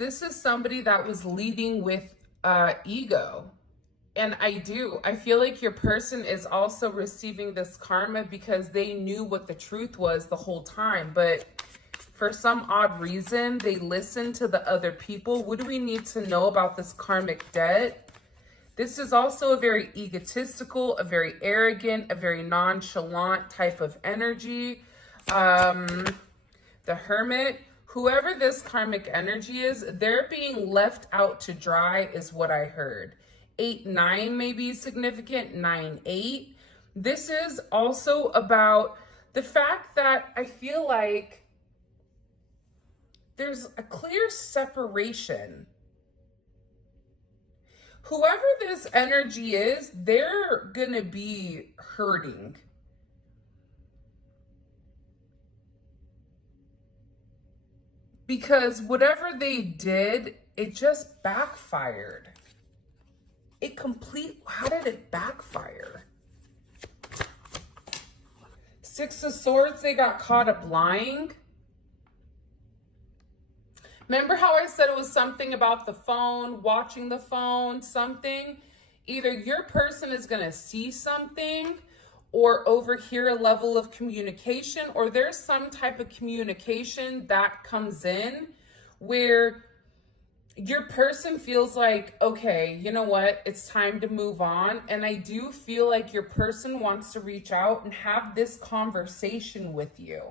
This is somebody that was leading with ego. And I feel like your person is also receiving this karma because they knew what the truth was the whole time. But for some odd reason, they listened to the other people. What do we need to know about this karmic debt? This is also a very egotistical, a very arrogant, a very nonchalant type of energy. The Hermit, whoever this karmic energy is, they're being left out to dry is what I heard. 8-9 may be significant, 9-8. This is also about the fact that I feel like there's a clear separation. Whoever this energy is, they're gonna be hurting. Because whatever they did, it just backfired. How did it backfire? Six of Swords, they got caught up lying. Remember how I said it was something about the phone, watching the phone, something? Either your person is going to see something or overhear a level of communication, or there's some type of communication that comes in where your person feels like, okay, you know what? It's time to move on. And I do feel like your person wants to reach out and have this conversation with you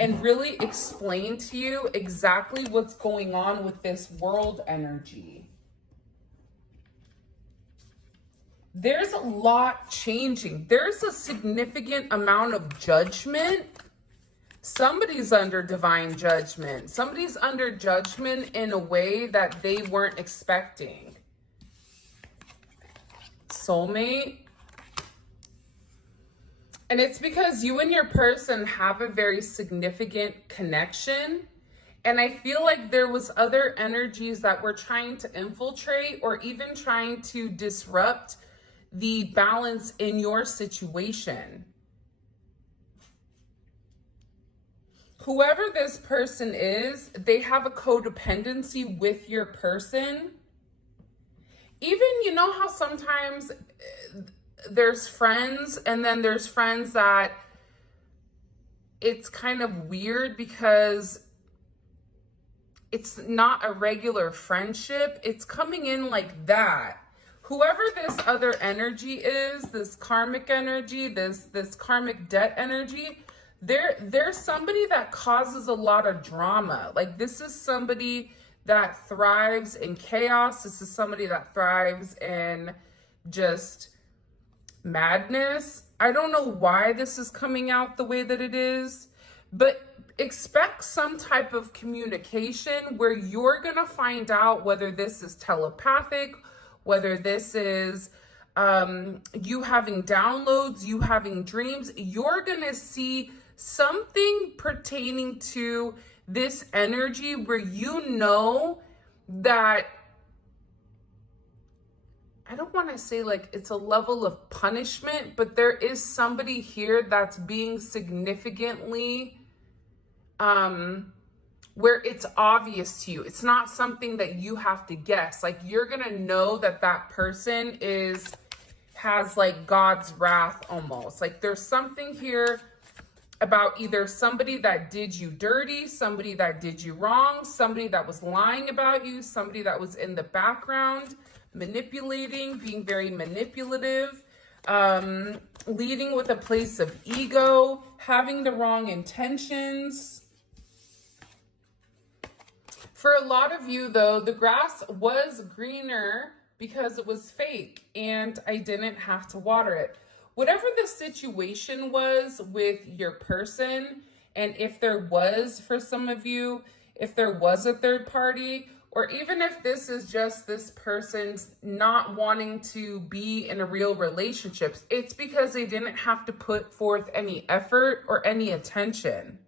and really explain to you exactly what's going on with this world energy. There's a lot changing. There's a significant amount of judgment. Somebody's under divine judgment. Somebody's under judgment in a way that they weren't expecting. Soulmate. And it's because you and your person have a very significant connection. And I feel like there was other energies that were trying to infiltrate or even trying to disrupt the balance in your situation. Whoever this person is, they have a codependency with your person. Even, you know how sometimes there's friends and then there's friends that it's kind of weird because it's not a regular friendship. It's coming in like that. Whoever this other energy is, this karmic energy, this karmic debt energy, there's somebody that causes a lot of drama. Like, this is somebody that thrives in chaos. This is somebody that thrives in just madness. I don't know why this is coming out the way that it is, but expect some type of communication where you're going to find out whether this is telepathic, whether this is you having downloads, you having dreams. You're going to see something pertaining to this energy where you know that, I don't want to say like it's a level of punishment, but there is somebody here that's being significantly, where it's obvious to you. It's not something that you have to guess. Like, you're going to know that that person has like God's wrath almost. Like, there's something here about either somebody that did you dirty, somebody that did you wrong, somebody that was lying about you, somebody that was in the background, manipulating, being very manipulative, leading with a place of ego, having the wrong intentions. For a lot of you, though, the grass was greener because it was fake and I didn't have to water it. Whatever the situation was with your person, and if there was, for some of you, if there was a third party, or even if this is just this person's not wanting to be in a real relationship, it's because they didn't have to put forth any effort or any attention.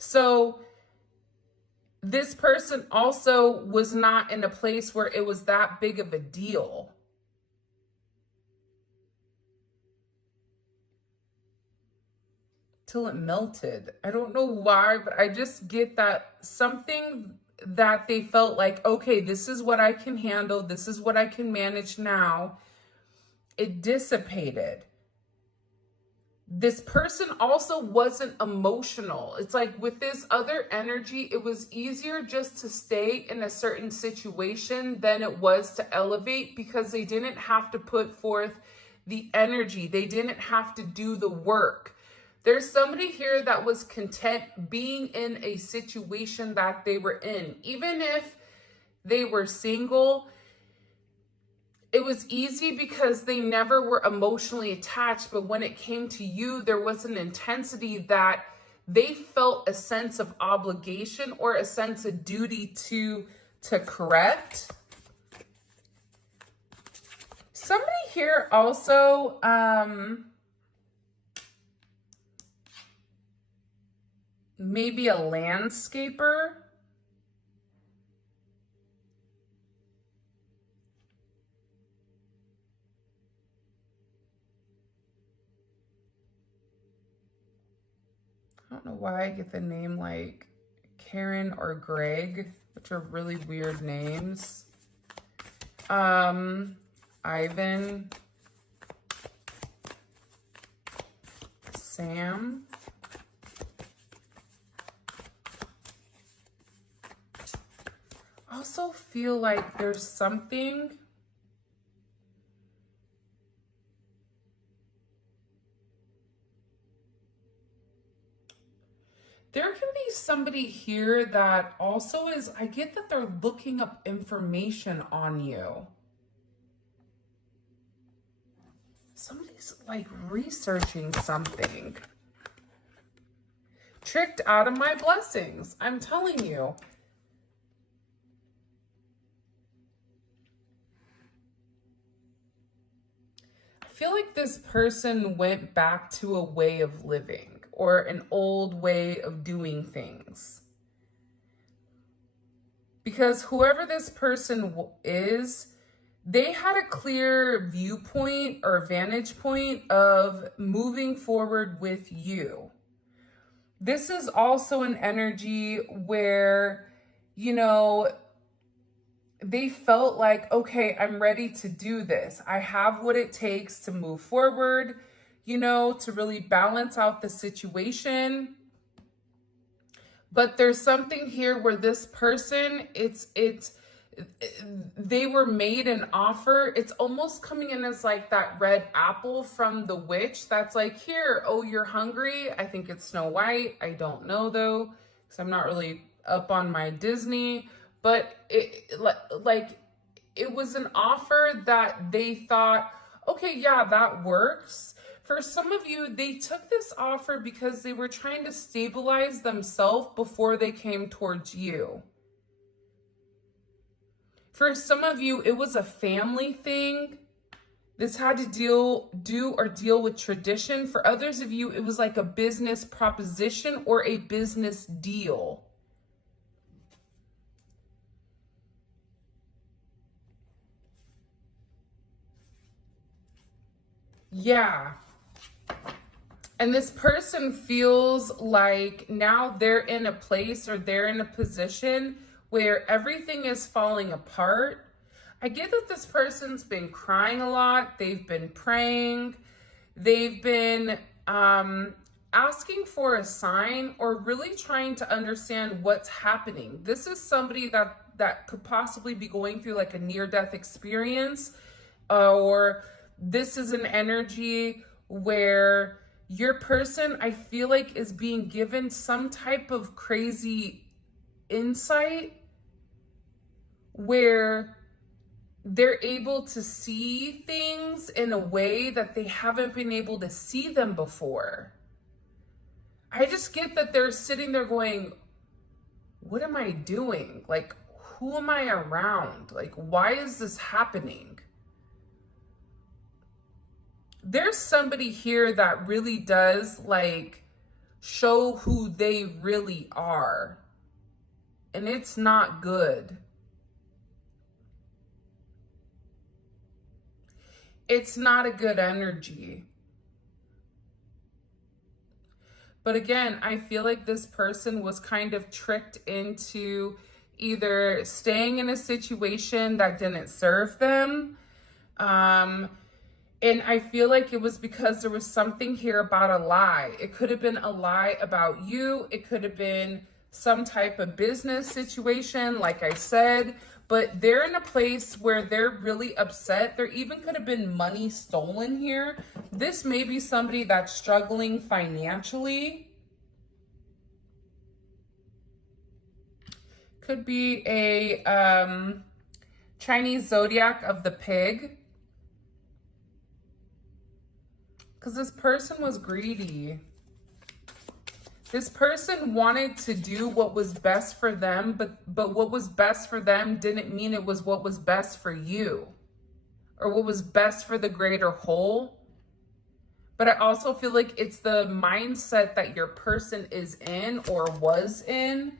So this person also was not in a place where it was that big of a deal. till it melted. I don't know why, but I just get that something that they felt like, okay, this is what I can handle. This is what I can manage now. It dissipated. This person also wasn't emotional. It's like with this other energy, it was easier just to stay in a certain situation than it was to elevate, because they didn't have to put forth the energy. They didn't have to do the work. There's somebody here that was content being in a situation that they were in. Even if they were single, it was easy because they never were emotionally attached. But when it came to you, there was an intensity that they felt a sense of obligation or a sense of duty to correct. Somebody here also, maybe a landscaper. I don't know why I get the name like Karen or Greg, which are really weird names. Ivan, Sam. Also feel like there's something there can be somebody here that also is, I get that they're looking up information on you. Somebody's like researching something. Tricked out of my blessings, I'm telling you. I feel like this person went back to a way of living or an old way of doing things. Because whoever this person is, they had a clear viewpoint or vantage point of moving forward with you. This is also an energy where, you know, they felt like, okay, I'm ready to do this. I have what it takes to move forward, you know, to really balance out the situation. But there's something here where this person, they were made an offer. It's almost coming in as like that red apple from the witch that's like, here, oh, you're hungry. I think it's Snow White. I don't know though, because I'm not really up on my Disney. But it was an offer that they thought, okay, yeah, that works. For some of you, they took this offer because they were trying to stabilize themselves before they came towards you. For some of you, it was a family thing. This had to deal with tradition. For others of you, it was like a business proposition or a business deal. Yeah. And this person feels like now they're in a place or they're in a position where everything is falling apart. I get that this person's been crying a lot. They've been praying. They've been asking for a sign or really trying to understand what's happening. This is somebody that could possibly be going through like a near-death experience, or this is an energy where your person, I feel like, is being given some type of crazy insight where they're able to see things in a way that they haven't been able to see them before. I just get that they're sitting there going, what am I doing? Like, who am I around? Like, why is this happening? There's somebody here that really does like show who they really are. And it's not good. It's not a good energy. But again, I feel like this person was kind of tricked into either staying in a situation that didn't serve them. And I feel like it was because there was something here about a lie. It could have been a lie about you. It could have been some type of business situation, like I said. But they're in a place where they're really upset. There even could have been money stolen here. This may be somebody that's struggling financially. Could be a Chinese zodiac of the pig. Because this person was greedy. This person wanted to do what was best for them, but what was best for them didn't mean it was what was best for you or what was best for the greater whole. But I also feel like it's the mindset that your person is in or was in.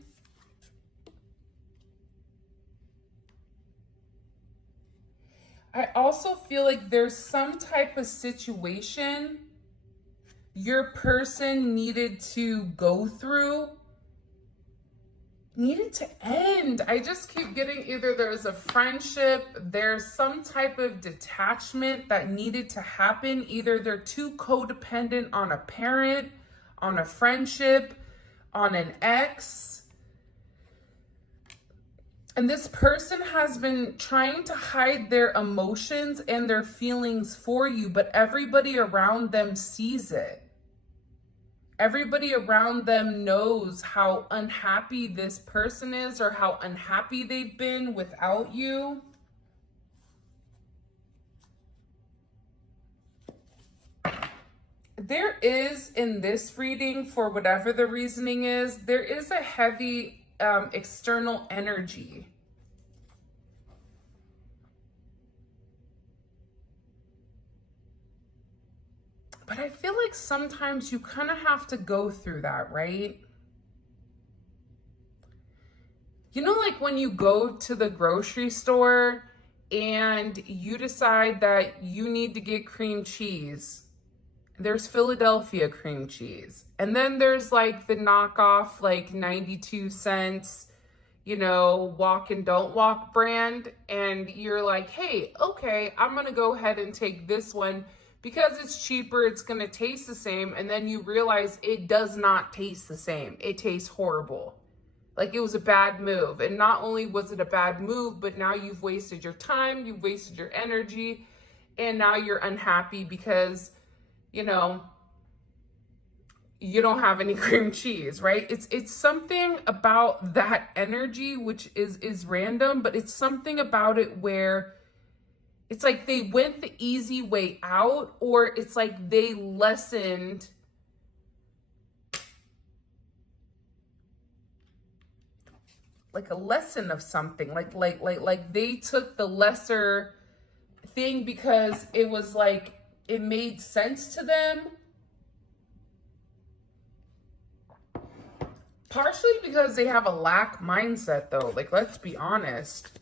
I also feel like there's some type of situation your person needed to go through, needed to end. I just keep getting either there's a friendship, there's some type of detachment that needed to happen. Either they're too codependent on a parent, on a friendship, on an ex. And this person has been trying to hide their emotions and their feelings for you, but everybody around them sees it. Everybody around them knows how unhappy this person is or how unhappy they've been without you. There is, in this reading, for whatever the reasoning is, there is a heavy external energy. But I feel like sometimes you kind of have to go through that, right? You know, like when you go to the grocery store and you decide that you need to get cream cheese. There's Philadelphia cream cheese. And then there's like the knockoff, like 92 cents, you know, walk and don't walk brand. And you're like, hey, okay, I'm going to go ahead and take this one because it's cheaper. It's going to taste the same. And then you realize it does not taste the same. It tastes horrible. Like it was a bad move. And not only was it a bad move, but now you've wasted your time, you've wasted your energy, and now you're unhappy because, you know, you don't have any cream cheese, right? It's something about that energy, which is random, but it's something about it where it's like they went the easy way out, or it's like they lessened like a lesson of something, like they took the lesser thing because it was like it made sense to them. Partially because they have a lack mindset though, like let's be honest.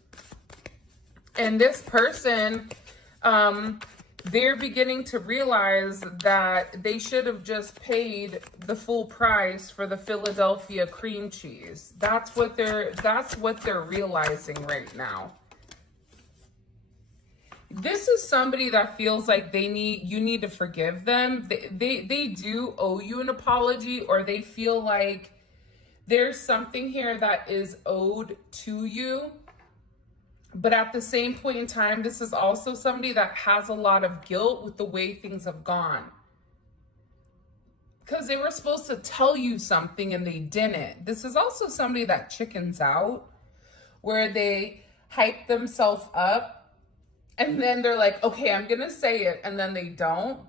And this person, they're beginning to realize that they should have just paid the full price for the Philadelphia cream cheese. That's what they're realizing right now. This is somebody that feels like you need to forgive them. They do owe you an apology, or they feel like there's something here that is owed to you. But at the same point in time, this is also somebody that has a lot of guilt with the way things have gone. Because they were supposed to tell you something and they didn't. This is also somebody that chickens out, where they hype themselves up and then they're like, okay, I'm going to say it, and then they don't.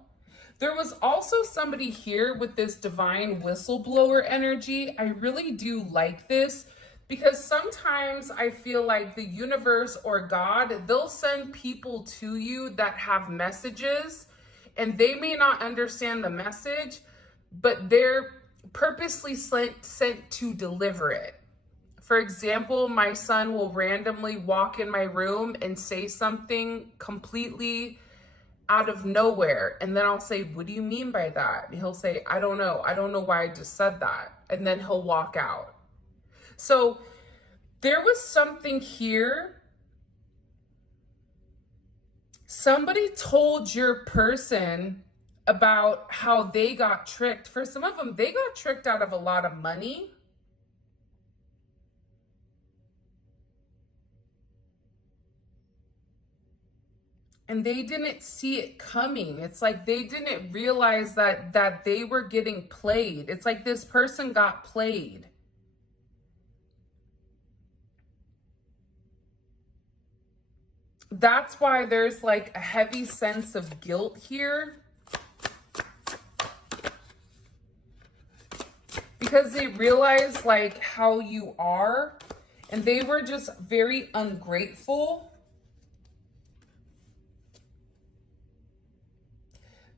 There was also somebody here with this divine whistleblower energy. I really do like this because sometimes I feel like the universe or God, they'll send people to you that have messages and they may not understand the message, but they're purposely sent to deliver it. For example, my son will randomly walk in my room and say something completely out of nowhere. And then I'll say, what do you mean by that? And he'll say, I don't know. I don't know why I just said that. And then he'll walk out. So there was something here. Somebody told your person about how they got tricked. For some of them, they got tricked out of a lot of money. And they didn't see it coming. It's like they didn't realize that they were getting played. It's like this person got played. That's why there's like a heavy sense of guilt here. Because they realize like how you are, and they were just very ungrateful.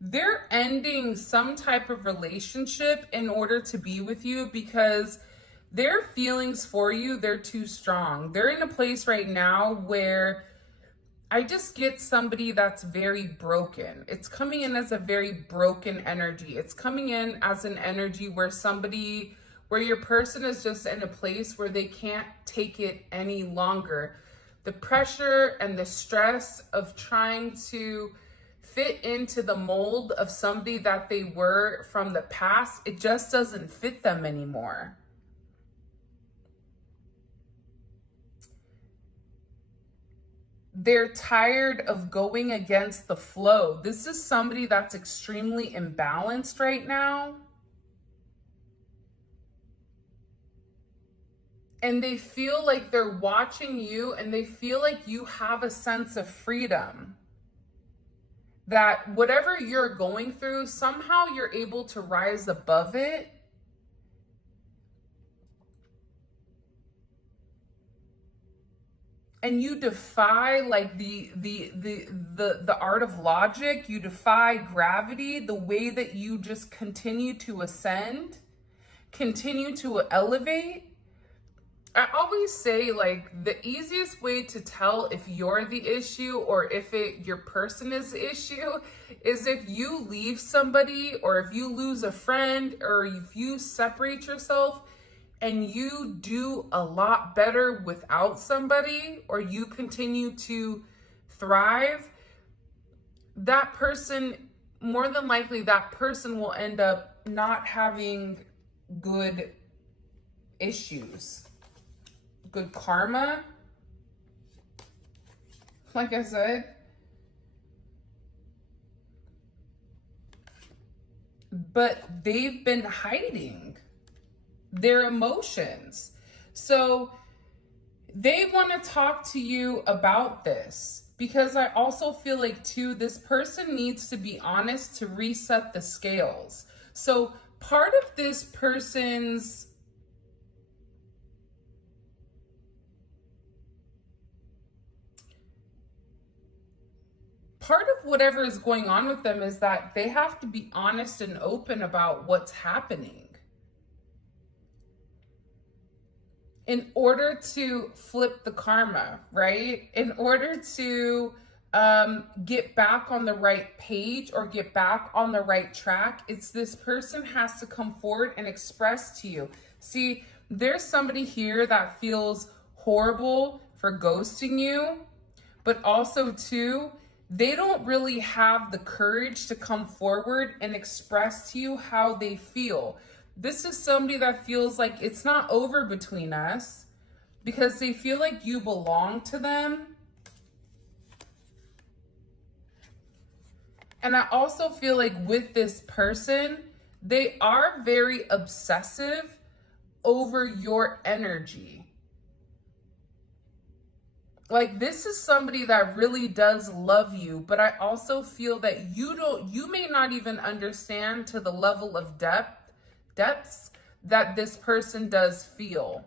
They're ending some type of relationship in order to be with you because their feelings for you, they're too strong. They're in a place right now where I just get somebody that's very broken. It's coming in as a very broken energy. It's coming in as an energy where where your person is just in a place where they can't take it any longer. The pressure and the stress of trying to fit into the mold of somebody that they were from the past, it just doesn't fit them anymore. They're tired of going against the flow. This is somebody that's extremely imbalanced right now. And they feel like they're watching you, and they feel like you have a sense of freedom. That whatever you're going through, somehow you're able to rise above it. And you defy like the art of logic. You defy gravity, the way that you just continue to ascend, continue to elevate. I always say like the easiest way to tell if you're the issue or if your person is the issue is if you leave somebody, or if you lose a friend, or if you separate yourself and you do a lot better without somebody, or you continue to thrive. That person, more than likely, that person will end up not having good issues. Good karma, like I said. But they've been hiding their emotions. So they want to talk to you about this, because I also feel like too, this person needs to be honest to reset the scales. So part of this person's part of whatever is going on with them is that they have to be honest and open about what's happening in order to flip the karma, right? In order to get back on the right page or get back on the right track, it's this person has to come forward and express to you. See, there's somebody here that feels horrible for ghosting you, but also too, they don't really have the courage to come forward and express to you how they feel. This is somebody that feels like it's not over between us because they feel like you belong to them. And I also feel like with this person, they are very obsessive over your energy. Like, this is somebody that really does love you, but I also feel that you may not even understand to the level of depths that this person does feel,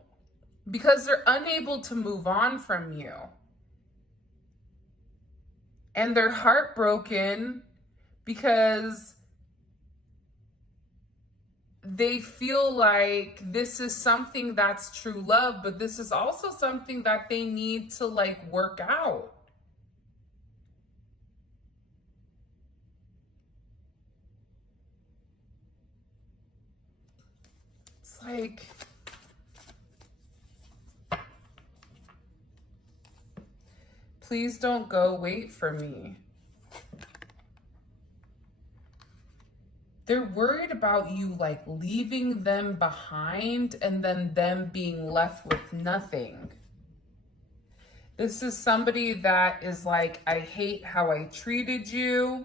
because they're unable to move on from you. And they're heartbroken because they feel like this is something that's true love, but this is also something that they need to like work out. like, please don't go, wait for me. They're worried about you like leaving them behind and then them being left with nothing. This is somebody that is like, I hate how I treated you.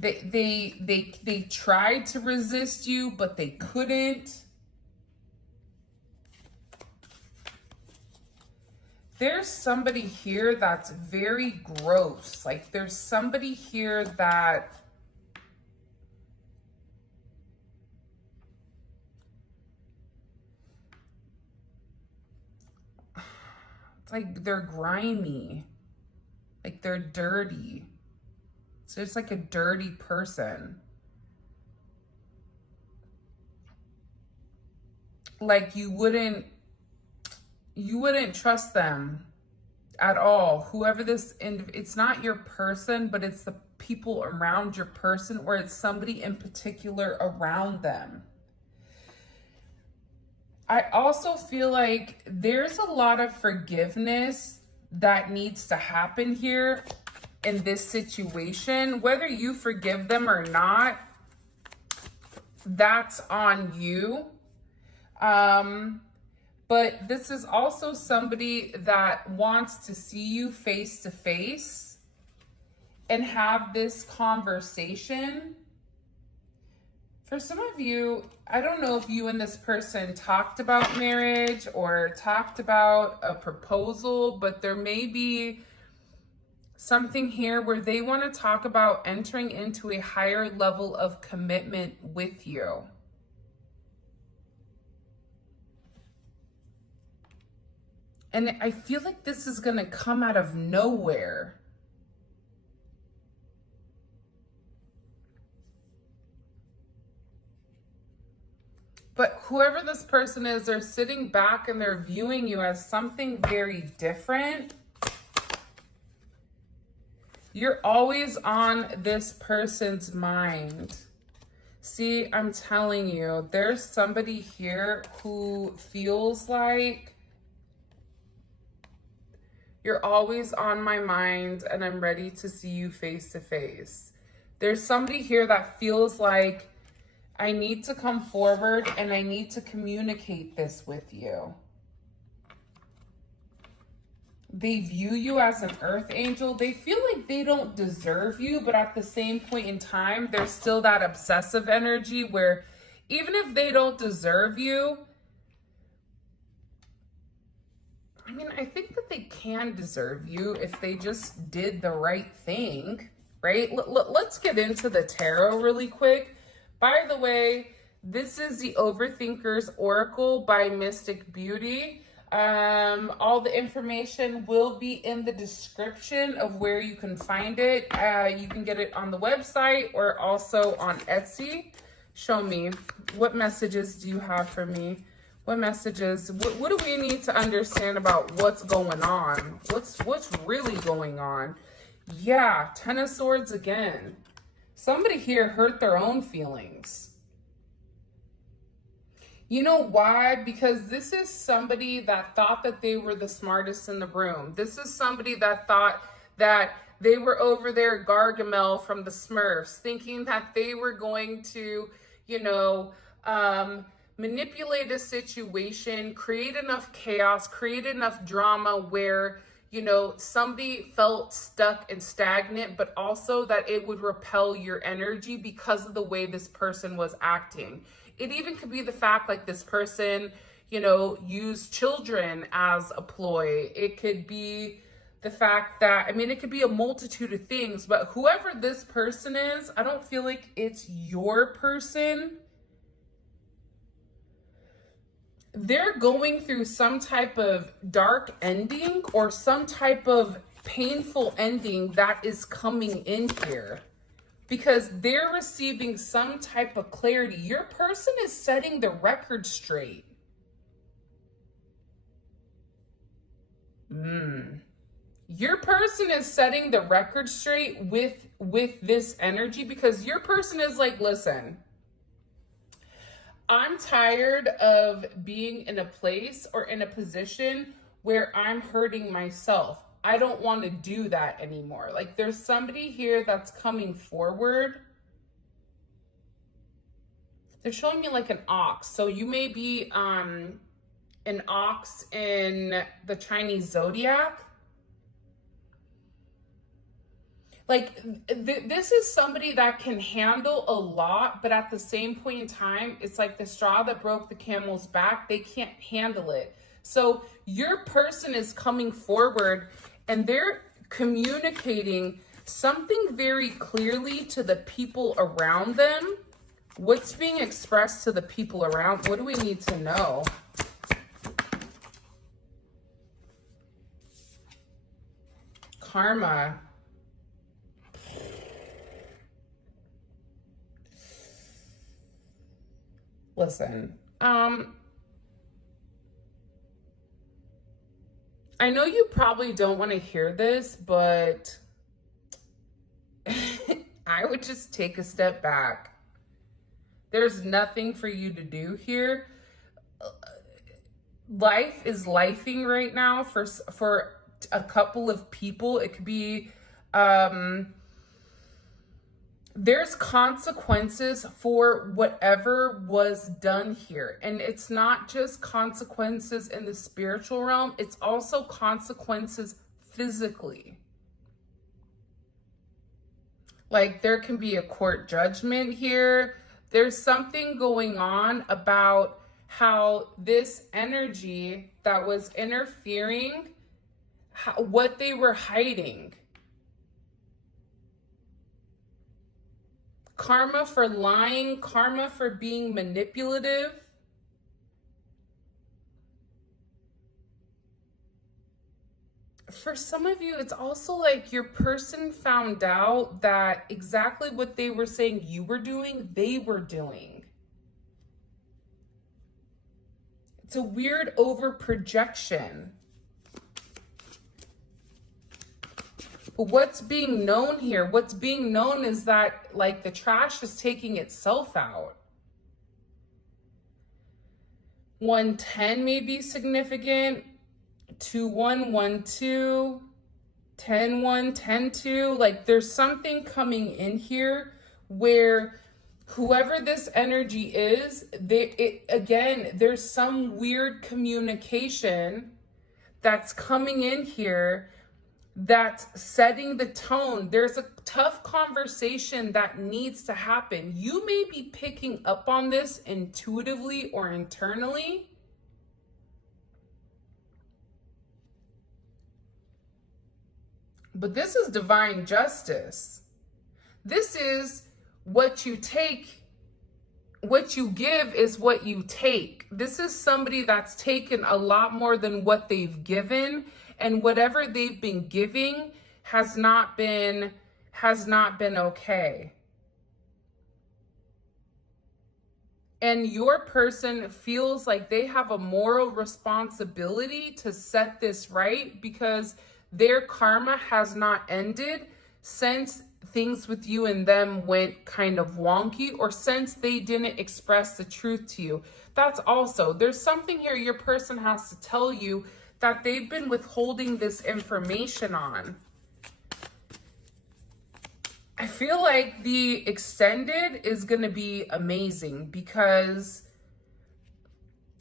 They tried to resist you, but they couldn't. There's somebody here that's very gross. Like there's somebody here that it's like they're grimy. Like they're dirty. So it's like a dirty person. Like you wouldn't trust them at all. Whoever this, it's not your person, but it's the people around your person, or it's somebody in particular around them. I also feel like there's a lot of forgiveness that needs to happen here in this situation. Whether you forgive them or not, that's on you. But this is also somebody that wants to see you face to face and have this conversation. For some of you, I don't know if you and this person talked about marriage or talked about a proposal, but there may be something here where they want to talk about entering into a higher level of commitment with you. And I feel like this is going to come out of nowhere. But whoever this person is, they're sitting back and they're viewing you as something very different. You're always on this person's mind. See, I'm telling you, there's somebody here who feels like you're always on my mind and I'm ready to see you face to face. There's somebody here that feels like I need to come forward and I need to communicate this with you. They view you as an earth angel. They feel like they don't deserve you, but at the same point in time, there's still that obsessive energy where even if they don't deserve you, I mean, I think that they can deserve you if they just did the right thing, right? Let's get into the tarot really quick. By the way, this is the Overthinker's Oracle by Mystic Beauty. All the information will be in the description of where you can find it. You can get it on the website or also on Etsy. Show me, what messages do you have for me? What messages, what do we need to understand about what's going on? What's really going on? Yeah, Ten of Swords again. Somebody here hurt their own feelings. You know why? Because this is somebody that thought that they were the smartest in the room. This is somebody that thought that they were over there Gargamel from the Smurfs, thinking that they were going to, manipulate a situation, create enough chaos, create enough drama where, somebody felt stuck and stagnant, but also that it would repel your energy because of the way this person was acting. It even could be the fact like this person, used children as a ploy. It could be the fact that, it could be a multitude of things, but whoever this person is, I don't feel like it's your person. They're going through some type of dark ending or some type of painful ending that is coming in here because they're receiving some type of clarity. Your person is setting the record straight. Your person is setting the record straight with this energy because your person is like, listen, I'm tired of being in a place or in a position where I'm hurting myself. I don't want to do that anymore. Like, there's somebody here that's coming forward. They're showing me like an ox. So you may be an ox in the Chinese zodiac. Like, this is somebody that can handle a lot, but at the same point in time, it's like the straw that broke the camel's back. They can't handle it. So your person is coming forward and they're communicating something very clearly to the people around them. What's being expressed to the people around? What do we need to know? Karma. Listen, I know you probably don't want to hear this, but I would just take a step back. There's nothing for you to do here. Life is lifing right now for a couple of people. It could be, there's consequences for whatever was done here. And it's not just consequences in the spiritual realm, it's also consequences physically. Like, there can be a court judgment here. There's something going on about how this energy that was interfering, what they were hiding. Karma for lying, karma for being manipulative. For some of you, it's also like your person found out that exactly what they were saying you were doing, they were doing. It's a weird over projection. But what's being known here? What's being known is that, like, the trash is taking itself out. 110 may be significant. 2112, 101, 102. Like, there's something coming in here where whoever this energy is, there's some weird communication that's coming in here that's setting the tone. There's a tough conversation that needs to happen. You may be picking up on this intuitively or internally. But this is divine justice. This is what you take. What you give is what you take. This is somebody that's taken a lot more than what they've given. And whatever they've been giving has not been okay. And your person feels like they have a moral responsibility to set this right because their karma has not ended since things with you and them went kind of wonky, or since they didn't express the truth to you. That's also, there's something here your person has to tell you that they've been withholding this information on. I feel like the extended is going to be amazing because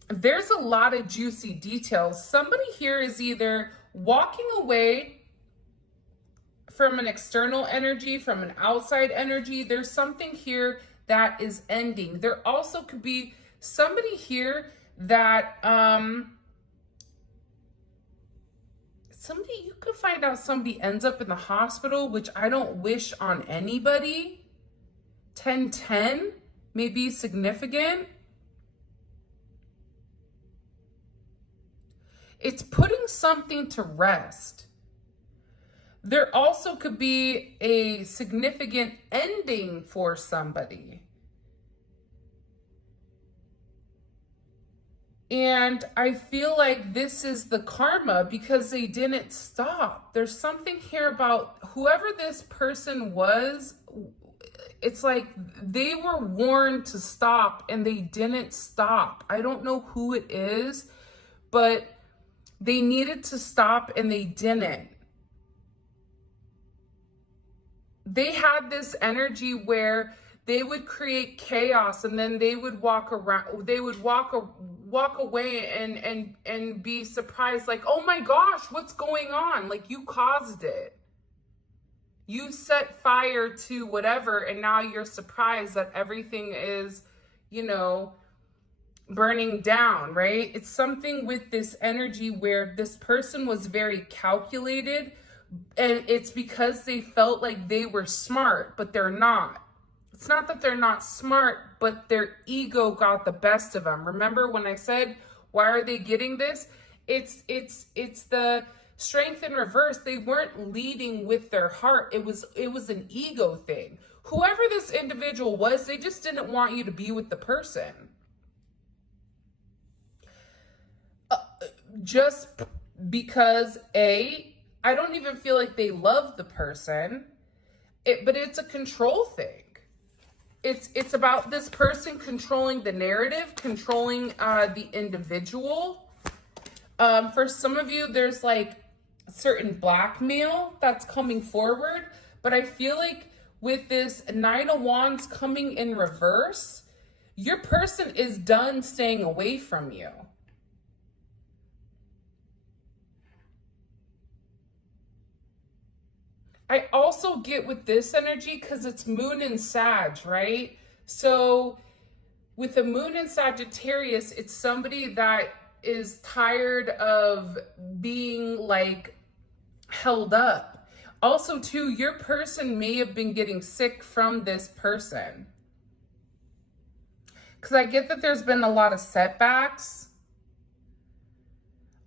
there's a lot of juicy details. Somebody here is either walking away from an external energy, from an outside energy. There's something here that is ending. There also could be somebody here that, you could find out somebody ends up in the hospital, which I don't wish on anybody. 1010 may be significant. It's putting something to rest. There also could be a significant ending for somebody. And I feel like this is the karma because they didn't stop. There's something here about whoever this person was, it's like they were warned to stop and they didn't stop. I don't know who it is, but they needed to stop and they didn't. They had this energy where they would create chaos and then they would walk around, they would walk away and be surprised, like, oh my gosh, what's going on? Like, you caused it. You set fire to whatever, and now you're surprised that everything is, you know, burning down, right? It's something with this energy where this person was very calculated, and it's because they felt like they were smart, but they're not. It's not that they're not smart, but their ego got the best of them. Remember when I said, why are they getting this? It's the strength in reverse. They weren't leading with their heart. It was an ego thing. Whoever this individual was, they just didn't want you to be with the person. Just because I don't even feel like they love the person, but it's a control thing. It's about this person controlling the narrative, controlling the individual. For some of you, there's like certain blackmail that's coming forward, but I feel like with this Nine of Wands coming in reverse, your person is done staying away from you. I also get with this energy, because it's Moon and Sag, right? So with the Moon in Sagittarius, it's somebody that is tired of being like held up. Also too, your person may have been getting sick from this person. Because I get that there's been a lot of setbacks,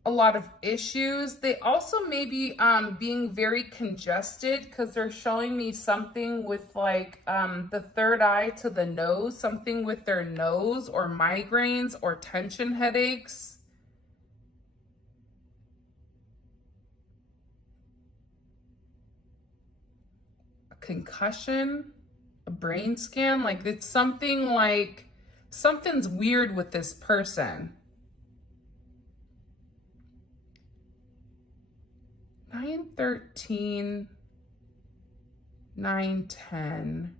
a lot of issues. They also may be being very congested, because they're showing me something with like the third eye to the nose, something with their nose, or migraines or tension headaches. A concussion, a brain scan, like it's something like something's weird with this person. 9-13, 9-10.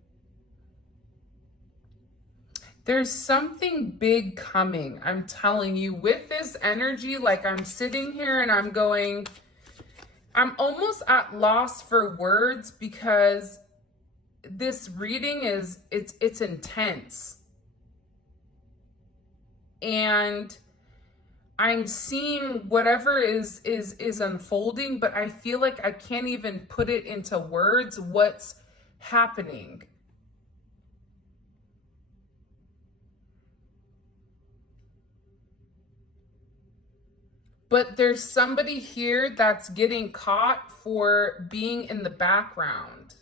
There's something big coming. I'm telling you, with this energy, like I'm sitting here and I'm going, I'm almost at loss for words, because this reading is, it's intense. And I'm seeing whatever is unfolding, but I feel like I can't even put it into words what's happening. But there's somebody here that's getting caught for being in the background.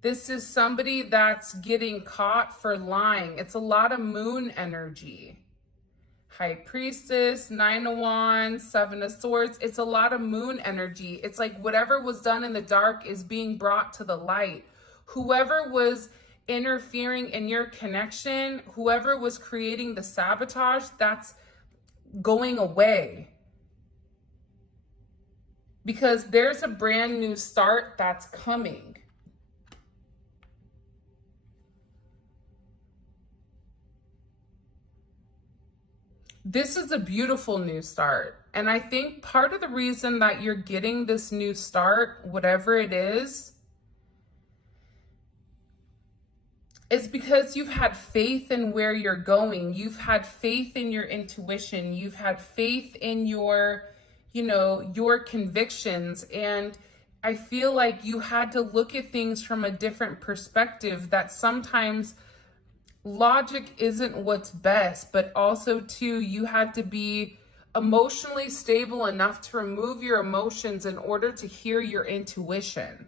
This is somebody that's getting caught for lying. It's a lot of Moon energy. High Priestess, Nine of Wands, Seven of Swords. It's a lot of Moon energy. It's like whatever was done in the dark is being brought to the light. Whoever was interfering in your connection, whoever was creating the sabotage, that's going away. Because there's a brand new start that's coming. This is a beautiful new start. And I think part of the reason that you're getting this new start, whatever it is because you've had faith in where you're going. You've had faith in your intuition. You've had faith in your, your convictions. And I feel like you had to look at things from a different perspective, that sometimes logic isn't what's best, but also too, you had to be emotionally stable enough to remove your emotions in order to hear your intuition.